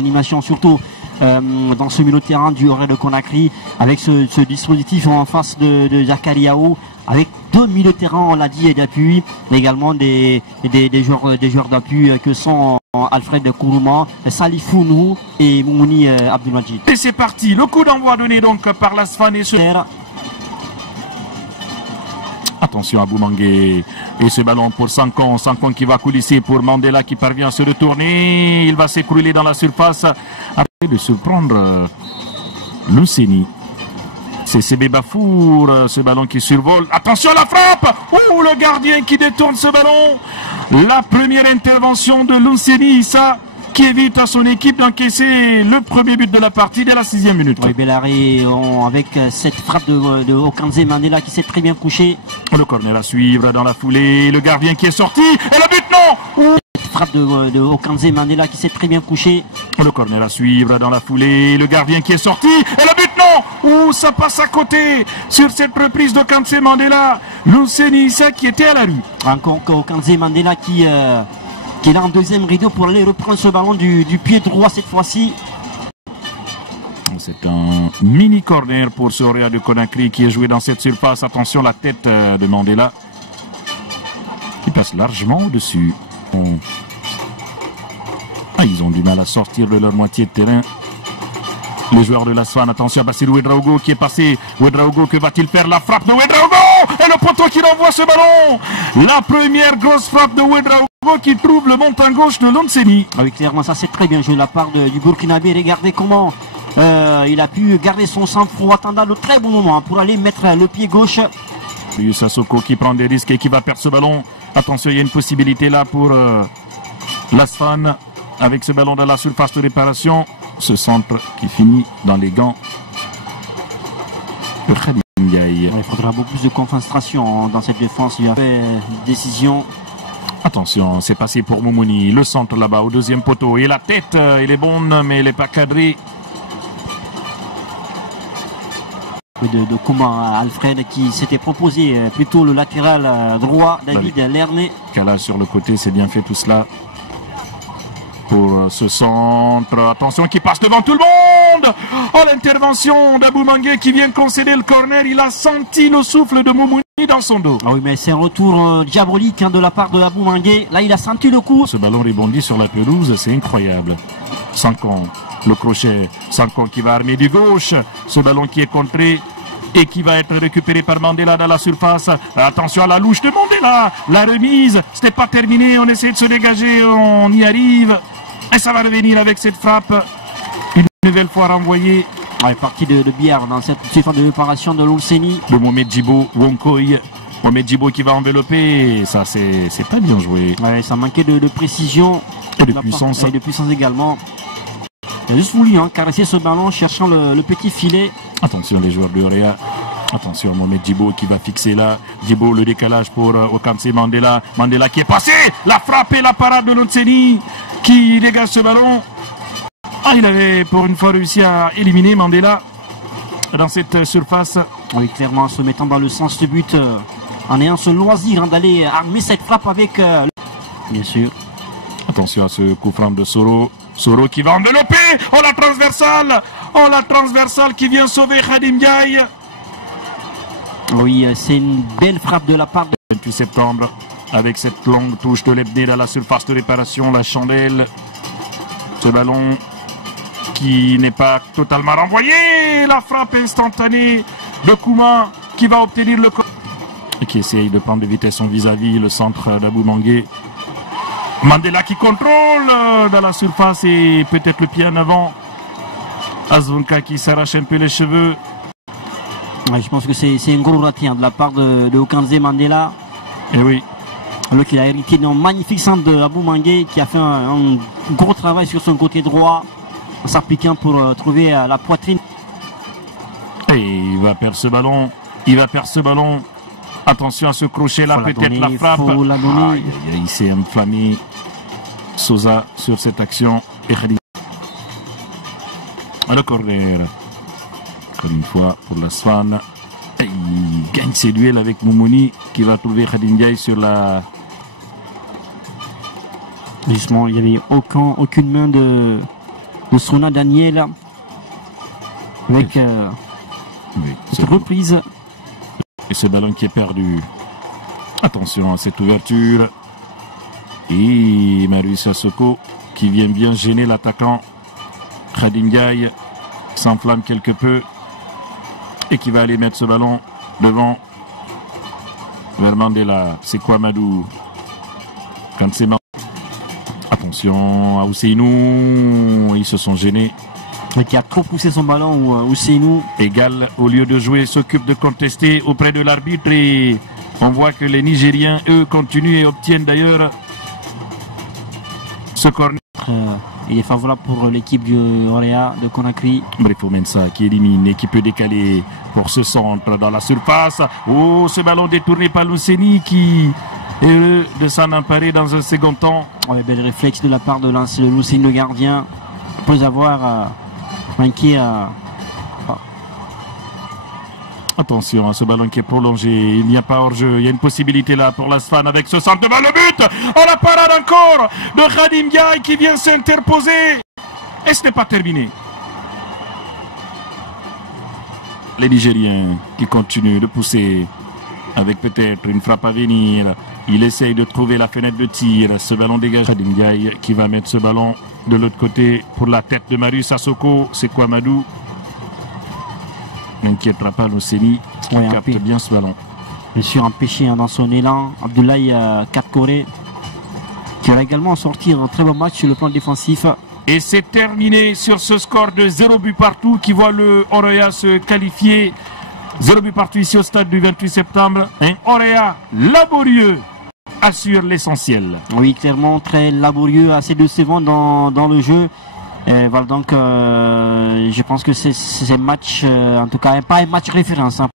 L'animation surtout dans ce milieu de terrain du Real de Conakry avec ce dispositif en face de Zakariaou, avec deux milieux de terrain, on l'a dit, et d'appui, mais également des joueurs d'appui que sont Alfred Kourouma, Salifounou et Moumouni Abdelmajid. Et c'est parti, le coup d'envoi donné donc par l'Asfan et ce... Attention à Boumangué et ce ballon pour Sankon qui va coulisser pour Mandela qui parvient à se retourner, il va s'écrouler dans la surface après de surprendre Lousseni. C'est CB Bafour, ce ballon qui survole, attention à la frappe, le gardien qui détourne ce ballon, la première intervention de Lousseni, ça qui évite à son équipe d'encaisser le premier but de la partie dès la 6e minute. Oui, Bellaré avec cette frappe de Okanze Mandela qui s'est très bien couché. Le corner à suivre dans la foulée, le gardien qui est sorti, et le but non. Cette frappe de Okanze Mandela qui s'est très bien couché. Le corner à suivre dans la foulée, le gardien qui est sorti, et le but non. Ça passe à côté sur cette reprise d'Okanze Mandela. Lousseni Issa qui était à la rue. Encore Okanze Mandela qui est là en deuxième rideau pour aller reprendre ce ballon du pied droit cette fois-ci. C'est un mini corner pour ce Real de Conakry qui est joué dans cette surface. Attention, la tête de Mandela qui passe largement au-dessus. Ils ont du mal à sortir de leur moitié de terrain. Les joueurs de la Swan, attention à Bassirou Ouedraogo qui est passé. Ouedraogo, que va-t-il faire? La frappe de Ouedraogo et le poteau qui renvoie ce ballon. La première grosse frappe de Ouedraogo qui trouve le montant gauche de Lousseni. Oui, clairement, ça c'est très bien joué de la part du Burkinabé. Regardez comment il a pu garder son sang-froid, attendant le très bon moment pour aller mettre le pied gauche. Sassoko qui prend des risques et qui va perdre ce ballon. Attention, il y a une possibilité là pour l'Asfan avec ce ballon dans la surface de réparation. Ce centre qui finit dans les gants de Khadim Ndiaye. Il faudra beaucoup plus de concentration dans cette défense. Il a fait une décision. Attention, c'est passé pour Moumouni. Le centre là-bas au deuxième poteau. Et la tête, elle est bonne, mais elle n'est pas cadrée. De Kouma Alfred qui s'était proposé plutôt le latéral droit, David Lerné. Calage sur le côté, c'est bien fait tout cela. Pour ce centre, attention qui passe devant tout le monde. L'intervention d'Aboumangué qui vient concéder le corner, il a senti le souffle de Moumouni dans son dos. Oui, mais c'est un retour diabolique de la part de Aboumangué. Là, il a senti le coup. Ce ballon rebondit sur la pelouse, c'est incroyable. Sankon, le crochet, Sankon qui va armer du gauche, ce ballon qui est contré et qui va être récupéré par Mandela dans la surface. Attention à la louche de Mandela, la remise, ce n'est pas terminé, on essaie de se dégager, on y arrive. Et ça va revenir avec cette frappe, une nouvelle fois renvoyée. Partie de bière dans cette surface de réparation de Lousseni. De Mohamed Djibo, Wonkoy. Mohamed Djibo qui va envelopper, ça c'est pas bien joué. Ça manquait de précision. Et de puissance. Et de puissance également. Il a juste voulu caresser ce ballon, cherchant le petit filet. Attention les joueurs de Réa. Attention Mohamed Djibo qui va fixer là. Djibo, le décalage pour Okanze Mandela. Mandela qui est passé. La frappe et la parade de Lousseni qui dégage ce ballon. Il avait pour une fois réussi à éliminer Mandela dans cette surface. Oui, clairement, en se mettant dans le sens du but, en ayant ce loisir d'aller armer cette frappe avec... Bien sûr. Attention à ce coup franc de Soro. Soro qui va envelopper. La transversale. La transversale qui vient sauver Khadim Ndiaye. Oui, c'est une belle frappe de la part de... 28 septembre, avec cette longue touche de Lebné à la surface de réparation, la chandelle. Ce ballon qui n'est pas totalement renvoyé. La frappe instantanée de Kouma qui va obtenir le... Et qui essaye de prendre de vitesse son vis-à-vis, le centre d'Aboumangué. Mandela qui contrôle dans la surface et peut-être le pied en avant. Azvunka qui s'arrache un peu les cheveux. Je pense que c'est un gros raté de la part de Okanze Mandela. Et oui. Alors qu'il a hérité d'un magnifique centre de Aboumangué qui a fait un gros travail sur son côté droit en s'appliquant pour trouver la poitrine. Et il va perdre ce ballon. Attention à ce crochet là, peut-être la frappe. Il s'est enflammé. Sosa sur cette action. Et le corner. Encore une fois pour la Swan. Il gagne ses duels avec Moumouni qui va trouver Khadim Ndiaye sur la... Justement, il n'y avait aucune main de Sona Daniel avec Oui, cette reprise. et ce ballon qui est perdu. Attention à cette ouverture. Et Marius Sissoko qui vient bien gêner l'attaquant Khadim Ndiaye, s'enflamme quelque peu et qui va aller mettre ce ballon devant vers Mandela. C'est quoi Madou? Attention à Ousseinou, ils se sont gênés. Qui a trop poussé son ballon ou Ousseinou. Égal, au lieu de jouer, s'occupe de contester auprès de l'arbitre et on voit que les Nigériens, eux, continuent et obtiennent d'ailleurs ce corner. Il est favorable pour l'équipe du Orea de Conakry. Brefo Mensa qui élimine et qui peut décaler pour ce centre dans la surface. Oh, ce ballon détourné par Lousseni qui est heureux de s'en emparer dans un second temps. Ouais, bel réflexe de la part de Lousseni, le gardien. Après avoir manqué à... Attention à ce ballon qui est prolongé, il n'y a pas hors-jeu, il y a une possibilité là pour l'Asfan avec ce centre devant le but. Oh, la parade encore de Khadim Ndiaye qui vient s'interposer. Et ce n'est pas terminé. Les Nigériens qui continuent de pousser avec peut-être une frappe à venir. Il essaye de trouver la fenêtre de tir. Ce ballon dégage. Khadim Ndiaye qui va mettre ce ballon de l'autre côté pour la tête de Marius Sissoko. C'est quoi Madou? N'inquiètera pas Lousseni, qui capte bien ce ballon. Bien sûr, empêché dans son élan. Abdoulaye Katkore, qui va également sortir un très bon match sur le plan défensif. Et c'est terminé sur ce score de 0 but partout qui voit le Orea se qualifier. 0 but partout ici au stade du 28 septembre. Un Orea laborieux assure l'essentiel. Oui, clairement, très laborieux, assez décevant dans le jeu. Voilà, donc je pense que c'est un match, en tout cas pas un match référence, hein.